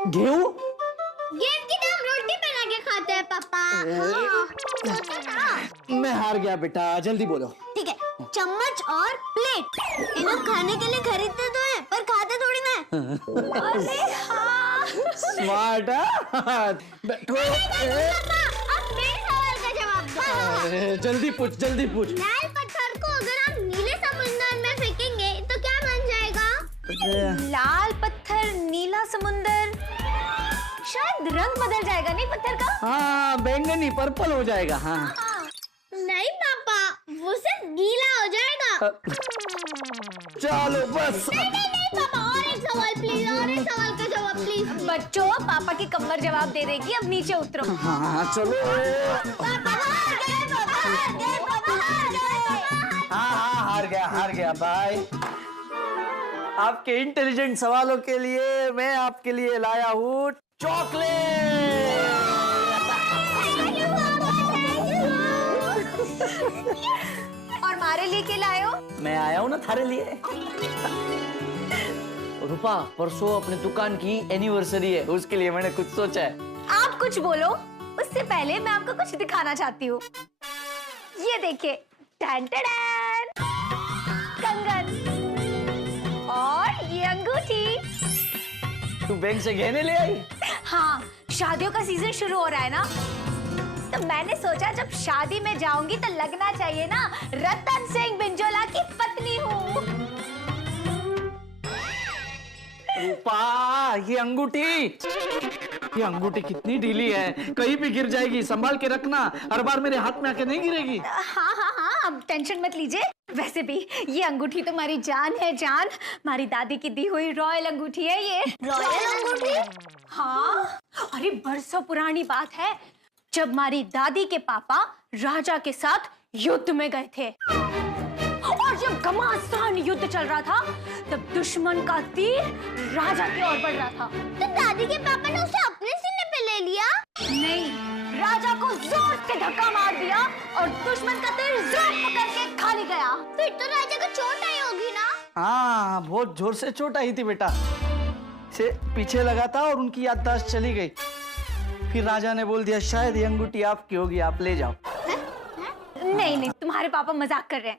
गेहूं? गेहूं की दाल रोटी बना के खाते हैं पापा। मैं हार गया बेटा, जल्दी बोलो। ठीक है, चम्मच और प्लेट इन्हें खाने के लिए खरीदते तो है पर खाते थोड़ी ना है। अरे हाँ, स्मार्ट है। बैठो। अब मेरे सवाल का जवाब दो। जल्दी पूछ, जल्दी पूछ। लाल पत्थर को अगर आप नीले समुद्र में फेंकेंगे तो क्या बन जाएगा? लाल पत्थर नीला समुंदर, शायद रंग बदल जाएगा नहीं पत्थर का? हाँ, बैंगनी पर्पल हो जाएगा। हाँ नहीं पापा, वो सिर्फ गीला हो जाएगा। चलो बस। नहीं पापा, और एक सवाल प्लीज, और एक सवाल का जवाब प्लीज। बच्चों, पापा की कमर जवाब दे देगी, अब नीचे उतरो। हाँ चलो। पापा हार गए, पापा हार गए, पापा हार गए। हाँ, हार गया बाय। आपके इंटेलिजेंट सवालों के लिए मैं आपके लिए लाया हूँ चॉकलेट। और हमारे लिए क्या लाए हो? मैं आया हूँ ना थारे लिए। रूपा, परसों अपने दुकान की एनिवर्सरी है, उसके लिए मैंने कुछ सोचा है। आप कुछ बोलो, उससे पहले मैं आपको कुछ दिखाना चाहती हूँ। ये देखिए, कंगन और ये अंगूठी। तू बैंक से गहने ले आई? हाँ, शादियों का सीजन शुरू हो रहा है ना, तो मैंने सोचा जब शादी में जाऊंगी तो लगना चाहिए ना रतन सिंह बिंजोला की पत्नी हूँ। रूपा, ये अंगूठी कितनी ढीली है, कहीं भी गिर जाएगी, संभाल के रखना, हर बार मेरे हाथ में आके नहीं गिरेगी। हाँ, अब टेंशन मत लीजिए। वैसे भी ये अंगूठी तो हमारी जान है, जान। हमारी दादी की दी हुई रॉयल अंगूठी है ये। रॉयल अंगूठी? हाँ, अरे बरसों पुरानी बात है, जब हमारी दादी के पापा राजा के साथ युद्ध में गए थे, और जब घमासान युद्ध चल रहा था, तब दुश्मन का तीर राजा की ओर बढ़ रहा था। तो दादी के पापा ने उसे अपने सीने पे ले लिया? नहीं, राजा को जोर से धक्का मार दिया और दुश्मन का तीर जोर पकड़ के खाली गया। फिर तो राजा को चोट आई होगी ना? हाँ, बहुत जोर से चोट आई थी बेटा। से पीछे लगा था और उनकी याददाश्त चली गई। फिर राजा ने बोल दिया शायद ये अंगूठी आपकी होगी, आप ले जाओ। नहीं, तुम्हारे पापा मजाक कर रहे हैं।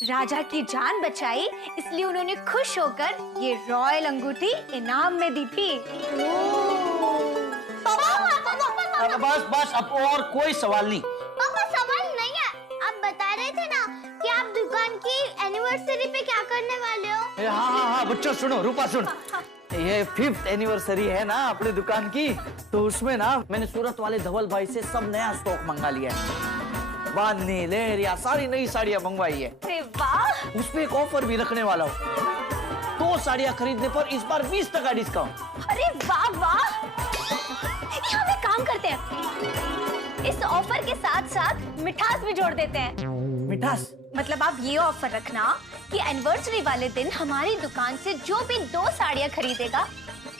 राजा की जान बचाई, इसलिए उन्होंने खुश होकर ये रॉयल अंगूठी इनाम में दी थी। बस अब और कोई सवाल नहीं। पापा सवाल नहीं है, आप बता रहे थे ना कि आप दुकान की एनिवर्सरी पे क्या करने वाले हो? हाँ बच्चों सुनो, रूपा सुन। ये 5th एनिवर्सरी है ना अपनी दुकान की, तो उसमें ना मैंने सूरत वाले धवल भाई से सब नया स्टॉक मंगा लिया है। बांधनी, लहरिया, सारी नई साड़ियाँ मंगवाई है। अरे वाह! उसपे एक ऑफर भी रखने वाला हूँ। 2 साड़ियाँ खरीदने पर इस बार 20% डिस्काउंट। अरे वाह वाह! हम एक काम करते हैं, इस ऑफर के साथ साथ मिठास भी जोड़ देते हैं। मिठास? मतलब आप ये ऑफर रखना कि एनिवर्सरी वाले दिन हमारी दुकान से जो भी 2 साड़ियाँ खरीदेगा,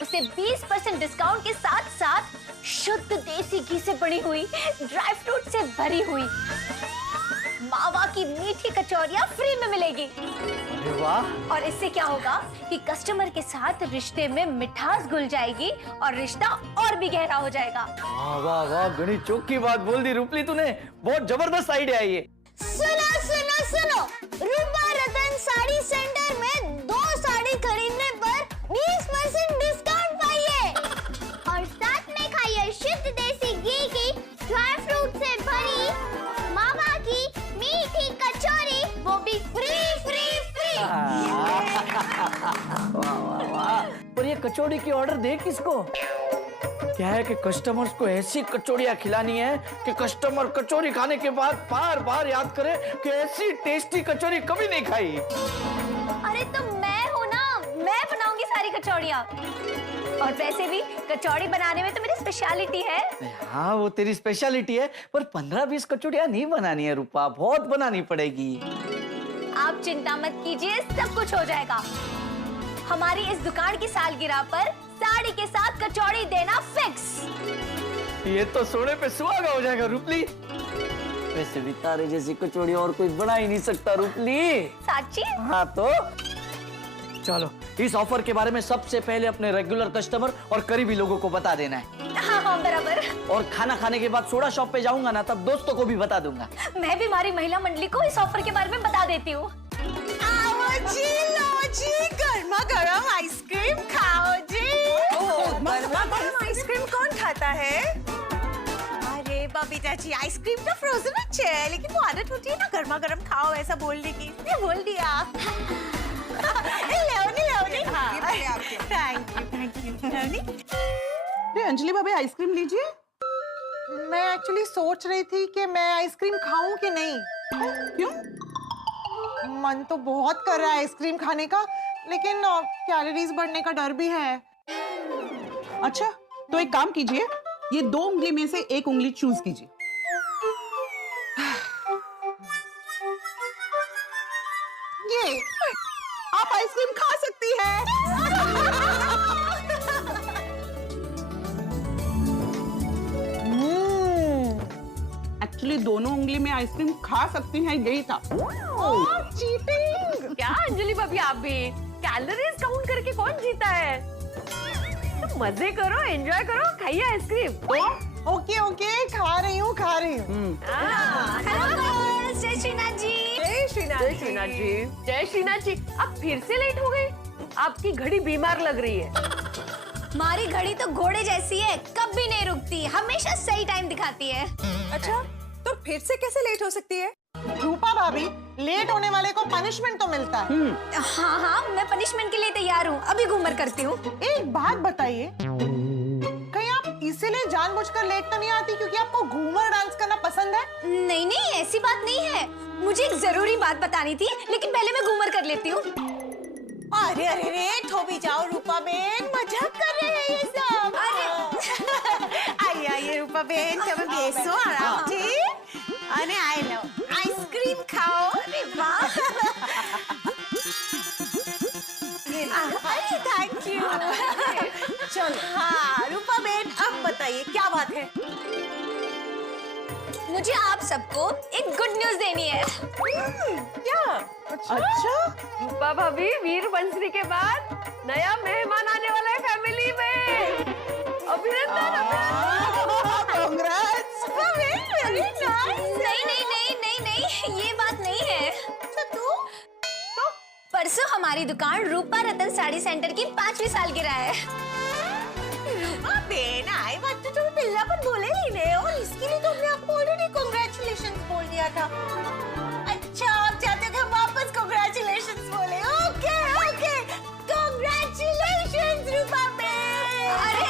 उसे 20% डिस्काउंट के साथ साथ शुद्ध देसी घी से बनी हुई, ड्राई फ्रूट से भरी हुई मावा की मीठी कचौरियाँ फ्री में मिलेगी। अरे वाह! और इससे क्या होगा कि कस्टमर के साथ रिश्ते में मिठास घुल जाएगी और रिश्ता और भी गहरा हो जाएगा। वाह, बड़ी चौकी बात बोल दी रूपली तूने, बहुत जबरदस्त आइडिया है ये। सुनो, रूपा रतन साड़ी सेंटर में 2 साड़ी खरीदने पर 20% डिस्काउंट पाइए और साथ में खाइए शुद्ध देसी घी की ड्राई फ्रूट से भरी मावा की मीठी कचौरी, वो भी फ्री। वाह। और ये कचौड़ी की ऑर्डर दे किसको? क्या है कि कस्टमर्स को ऐसी कचौड़ियाँ खिलानी है कि कस्टमर कचौड़ी खाने के बाद बार याद करे कि ऐसी टेस्टी कचौड़ी कभी नहीं खाई। अरे तो मैं हूँ ना, मैं बनाऊंगी सारी कचौड़ियाँ। और वैसे भी कचौड़ी बनाने में तो मेरी स्पेशलिटी है। हाँ, वो तेरी स्पेशलिटी है, पर 15-20 कचौड़ियाँ नहीं बनानी है रूपा, बहुत बनानी पड़ेगी। आप चिंता मत कीजिए, सब कुछ हो जाएगा। हमारी इस दुकान की सालगिरह पर साड़ी के साथ कचौड़ी देना फिक्स। ये तो सोने पे सुहागा हो जाएगा रूपली। वैसे भी तारे जैसी कचौड़ी और कोई बना ही नहीं सकता रूपली। साची? हाँ तो चलो इस ऑफर के बारे में सबसे पहले अपने रेगुलर कस्टमर और करीबी लोगों को बता देना है। हाँ हाँ बराबर। और खाना खाने के बाद सोडा शॉप पे जाऊंगा ना, तब दोस्तों को भी बता दूंगा। मैं भी हमारी महिला मंडली को इस ऑफर के बारे में बता देती हूँ। आओ जी, लो जी, गर्मा गर्म आइसक्रीम खाओ जी। गर्मा गर्म आइसक्रीम कौन खाता है? अरे बबीता जी, आइसक्रीम तो फ्रोजन अच्छे है, लेकिन वो आदत होती है ना गर्मा गर्म खाओ ऐसा बोलने की, इसलिए बोल दिया। लेओनी हाँ, थैंक यू अरे अंजलि भाभी आइसक्रीम लीजिए। मैं एक्चुअली सोच रही थी कि मैं आइसक्रीम खाऊं कि नहीं। क्यों? मन तो बहुत कर रहा है आइसक्रीम खाने का, लेकिन कैलोरीज बढ़ने का डर भी है। अच्छा तो एक काम कीजिए, ये 2 उंगली में से एक उंगली चूज कीजिए। ये आप आइसक्रीम खा सकती हैं। एक्चुअली दोनों उंगली में आइसक्रीम खा सकती हैं, यही था। चीटिंग। क्या अंजलि भाभी, आप भी कैलोरीज काउंट करके कौन जीता है? तो मजे करो, एंजॉय करो, खाइए आइसक्रीम। ओके ओके, खा रही हूँ। हेलो जय श्रीनाथ जी। जय श्रीनाथ जी। जय श्रीनाथ जी, आप फिर से लेट हो गई। आपकी घड़ी बीमार लग रही है। हमारी घड़ी तो घोड़े जैसी है, कभी नहीं रुकती, हमेशा सही टाइम दिखाती है। अच्छा, तो फिर से कैसे लेट हो सकती है? रूपा भाभी, लेट होने वाले को पनिशमेंट तो मिलता है। हाँ हाँ, मैं पनिशमेंट के लिए तैयार हूँ, अभी घूमर करती हूँ। एक बात बताइए, कहीं आप इसीलिए जानबूझकर लेट तो नहीं आती क्योंकि आपको घूमर डांस करना पसंद है? नहीं नहीं, ऐसी बात नहीं है, मुझे एक जरूरी बात बतानी थी, लेकिन पहले मैं घूमर कर लेती हूँ। अरे अरे रे, थोड़ी जाओ रूपा बहन, मजाक कर रहे हैं ये सब। आइए आइए रूपा बहन, તમે બેસો આરામથી અને આઈ લો આઈસ્ક્રીમ ખાઓ। અરે વાહ, अरे थैंक यू। चलो हाँ रूपा बहन, अब बताइए क्या बात है? मुझे आप सबको एक गुड न्यूज देनी है। क्या? अच्छा रूपा भाभी, वीर बंसरी के बाद नया मेहमान आने वाला है फैमिली में। अभिनंदन। कांग्रेट्स। नहीं नहीं नहीं नहीं नहीं, ये बात नहीं है। तो परसों हमारी दुकान रूपा रतन साड़ी सेंटर की 5वीं सालगिरह है। रूपा बहन, आई बात तो तुम पिल्ला पर बोले ही नहीं, और इसके लिए तो हमने आपको ऑलरेडी कांग्रेचुलेशंस बोल दिया था। अच्छा, आप चाहते हो कि हम वापस कांग्रेचुलेशंस बोले? ओके ओके, कांग्रेचुलेशंस रूपा बहन। अरे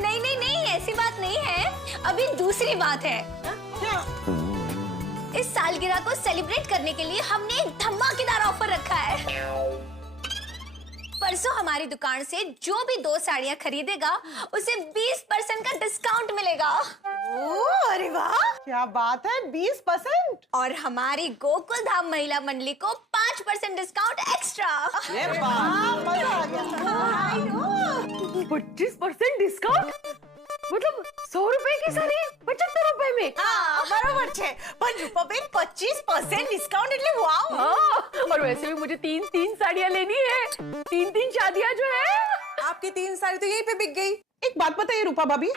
नहीं नहीं नहीं, ऐसी बात नहीं है, अभी दूसरी बात है। इस सालगिरह को सेलिब्रेट करने के लिए हमने एक धमाकेदार ऑफर रखा है। परसों हमारी दुकान से जो भी 2 साड़ियाँ खरीदेगा उसे 20% का डिस्काउंट मिलेगा। ओह अरे वाह, क्या बात है, 20%। और हमारी गोकुल धाम महिला मंडली को 5% डिस्काउंट एक्स्ट्रा। मजा आ गया। 25% डिस्काउंट, मतलब 100 रुपए की साड़ी 75 रुपए में। हाँ बराबर है, पर रूपा बहन 25% डिस्काउंट એટલે वाओ। हाँ, और वैसे भी मुझे 3 साड़ियाँ लेनी है। 3 शादियाँ जो है। आपकी 3 साड़ी तो यहीं पे बिक गई। एक बात बताइए रूपा भाभी,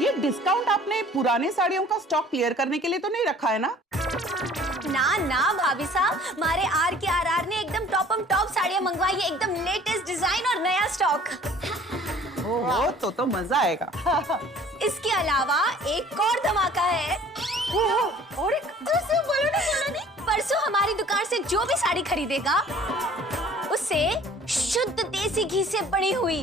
ये डिस्काउंट आपने पुराने साड़ियों का स्टॉक क्लियर करने के लिए तो नहीं रखा है ना? ना ना भाभी साहब, हमारे RKRR ने एकदम टॉप साड़ियाँ मंगवाई है, एकदम लेटेस्ट डिजाइन और नया स्टॉक। ओह तो मजा आएगा। इसके अलावा एक और धमाका है। और एक बोलो नहीं। परसों हमारी दुकान से जो भी साड़ी खरीदेगा उसे शुद्ध देसी घी से बनी हुई